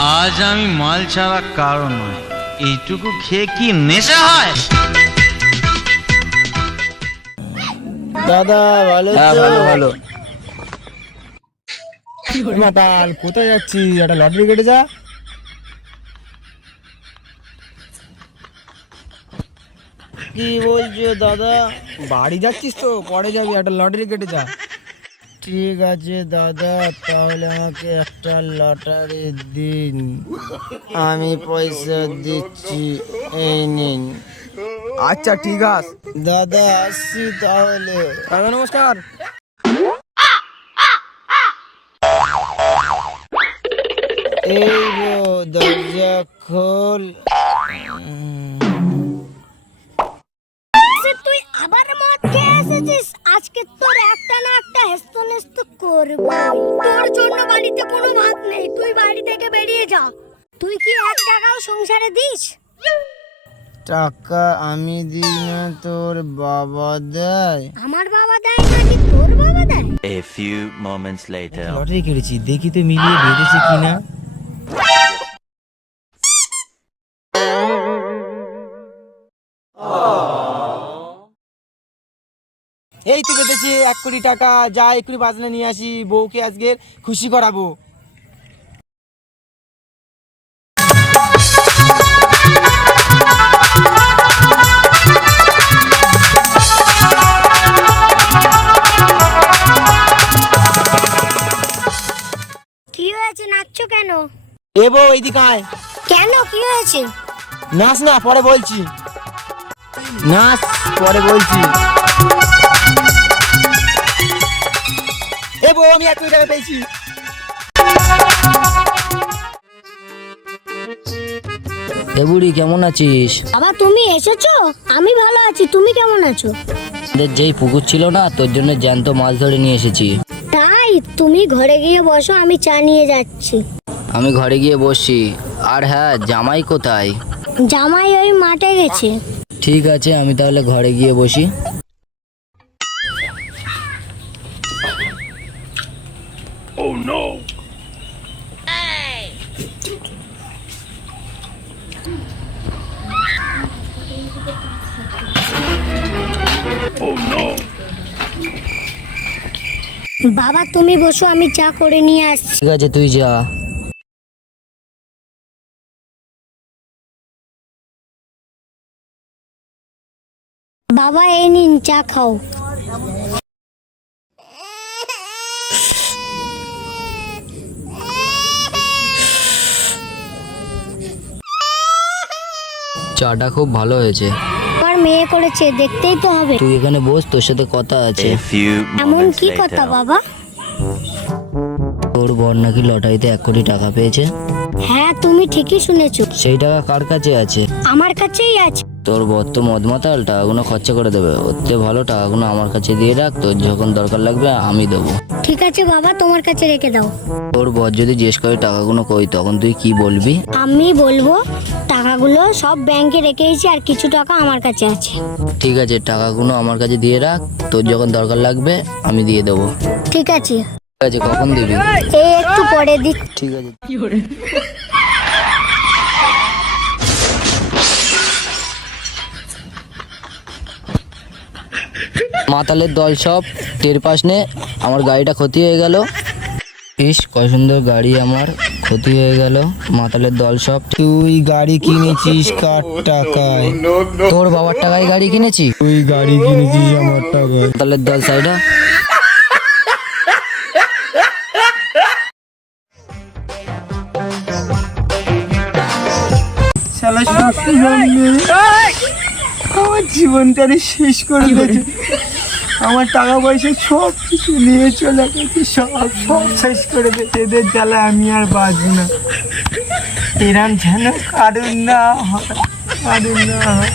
আজ আমি মাল ছাড়া কারণ নয়, এইটুকু খেয়ে কি নেশা হয়? দাদা ভালো তো? ভালো ভালো। মাতাল কোথায় যাচ্ছি? একটা লটারি কেটে যা। কি বলছো দাদা? বাড়ি যাচ্ছিস তো? পরে যাবি, একটা লটারি কেটে যা। ঠিক আছে দাদা, তাহলে আমাকে একটা লটারি দিন, আমি পয়সা দিচ্ছি, এই নিন। আচ্ছা ঠিক আছে দাদা আসছি তাহলে। দাদা নমস্কার। এই গো দরজা খোল। তুই আবার মদ খেয়ে এসেছিস? আজকে তোর একটা না একটা হেস্তনেস্ত করবো। তোর জন্য বাড়িতে কোনো ভাত নেই, তুই বাড়ি থেকে বেরিয়ে যা। তুই কি 1 টাকাও সংসারে দিস? টাকা আমি দিই না, তোর বাবা দেয়। আমার বাবা দেয় নাকি তোর বাবা দেয়? A few moments later. Lottery কেটেছি, দেখি তো মিলিয়ে বেঁধেছে কিনা। এই তো বেঁধেছে 1 কোটি টাকা। যা এক্ষুনি বাজনা নিয়ে আসি, বউকে আজকে খুশি করাবো। কি হয়েছে, নাচছো কেন? এ বউ এইদিকে আয়। কেন, কি হয়েছে? নাচ না, পরে বলছি। নাচ পরে বলছি। এ বউ, আমি 1 কোটি টাকা পেয়েছি। এ বুড়ি কেমন আছিস? বাবা তুমি এসেছো? আমি ভালো আছি, তুমি কেমন আছো? আমাদের যেই পুকুর ছিল না, তোর জন্য জ্যান্ত মাছ ধরে নিয়ে এসেছি। তাই? তুমি ঘরে গিয়ে বসো, আমি চা নিয়ে যাচ্ছি। আমি ঘরে গিয়ে বসছি। আর হ্যাঁ, জামাই কোথায়? জামাই ওই মাঠে গেছে। ঠিক আছে, আমি তাহলে ঘরে গিয়ে বসি। বাবা তুমি বসো, আমি চা করে নিয়ে আসছি। ঠিক আছে, তুই যা। বাবা এই নিন চা খাও। চাটা খুব ভালো হয়েছে। আমার মেয়ে করেছে, দেখতেই তো হবে। তুই এখানে বস, তোর সাথে কথা আছে। A few এমন moments কি কথা later. বাবা? তোর বর নাকি লটারিতে 1 কোটি টাকা পেয়েছে। হ্যাঁ তুমি ঠিকই শুনেছো, সেই টাকা কার কাছে আছে? আমার কাছেই আছে। তোর বর তো মদমাতাল, টাকাগুলো খরচা করে দেবে। ওর থেকে ভালো টাকাগুলো আমার কাছে দিয়ে রাখ, তোর যখন দরকার লাগবে আমি দেবো। ঠিক আছে বাবা, তোমার কাছে রেখে দাও। তোর বর যদি জিজ্ঞেস করে টাকাগুলো কই, তখন তুই কি বলবি? আমি বলবো টাকাগুলো সব ব্যাংকে রেখেছি, আর কিছু টাকা আমার কাছে আছে। ঠিক আছে, টাকাগুলো আমার কাছে দিয়ে রাখ, তোর যখন দরকার লাগবে আমি দিয়ে দেবো। ঠিক আছে। ঠিক আছে, কখন দিবি? এই একটু পরে দিচ্ছি। ঠিক আছে। মাতালের দল সব টের পাস নে, আমার গাড়িটা ক্ষতি হয়ে গেল। ইস, কত সুন্দর গাড়ি, আমার ক্ষতি হয়ে গেল। মাতালের দল সব। তুই গাড়ি কিনেছিস কার টাকায়? তোর বাবার টাকায় গাড়ি কিনেছি। তুই গাড়ি কিনেছিস আমার টাকায়। মাতালের দল সাইডা। শালা সত্যি আমার জীবনটারে শেষ করে দিয়েছে। আমার টাকা পয়সা সব কিছু নিয়ে চলে গেছে, সব শেষ করে দিয়েছে। এদের জ্বালায় আমি আর বাঁচব না। এরম যেন কারণ না হয়, কারণ না হয়।